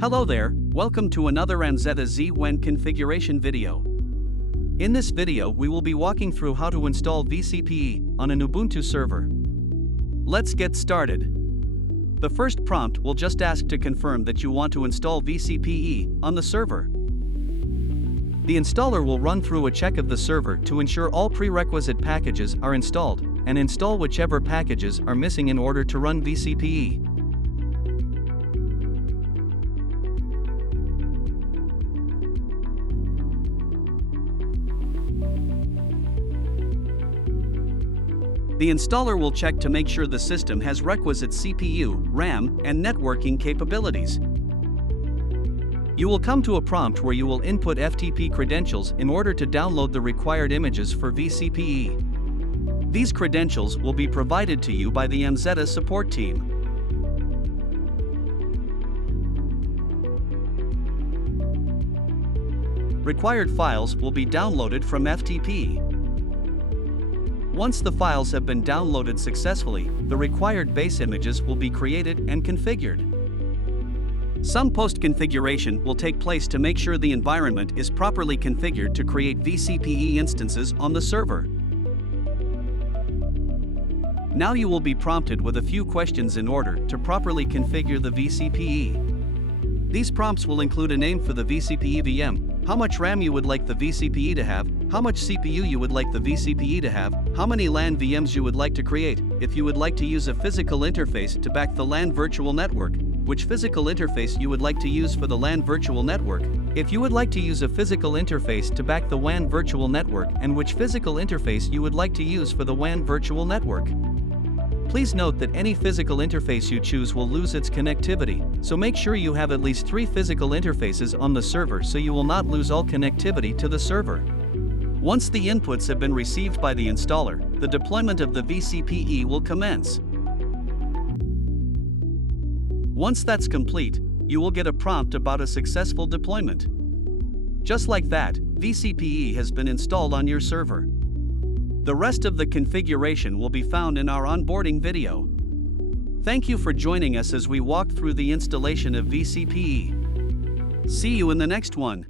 Hello there, welcome to another AmZetta Z-WAN configuration video. In this video we will be walking through how to install vCPE on an Ubuntu server. Let's get started. The first prompt will just ask to confirm that you want to install vCPE on the server. The installer will run through a check of the server to ensure all prerequisite packages are installed, and install whichever packages are missing in order to run vCPE. The installer will check to make sure the system has requisite CPU, RAM, and networking capabilities. You will come to a prompt where you will input FTP credentials in order to download the required images for vCPE. These credentials will be provided to you by the AmZetta support team. Required files will be downloaded from FTP. Once the files have been downloaded successfully, the required base images will be created and configured. Some post-configuration will take place to make sure the environment is properly configured to create vCPE instances on the server. Now you will be prompted with a few questions in order to properly configure the vCPE. These prompts will include a name for the vCPE VM, how much RAM you would like the vCPE to have, how much CPU you would like the vCPE to have, how many LAN VMs you would like to create, if you would like to use a physical interface to back the LAN virtual network, which physical interface you would like to use for the LAN virtual network, if you would like to use a physical interface to back the WAN virtual network, and which physical interface you would like to use for the WAN virtual network. Please note that any physical interface you choose will lose its connectivity, so make sure you have at least 3 physical interfaces on the server so you will not lose all connectivity to the server. Once the inputs have been received by the installer, the deployment of the vCPE will commence. Once that's complete, you will get a prompt about a successful deployment. Just like that, vCPE has been installed on your server. The rest of the configuration will be found in our onboarding video. Thank you for joining us as we walk through the installation of vCPE. See you in the next one.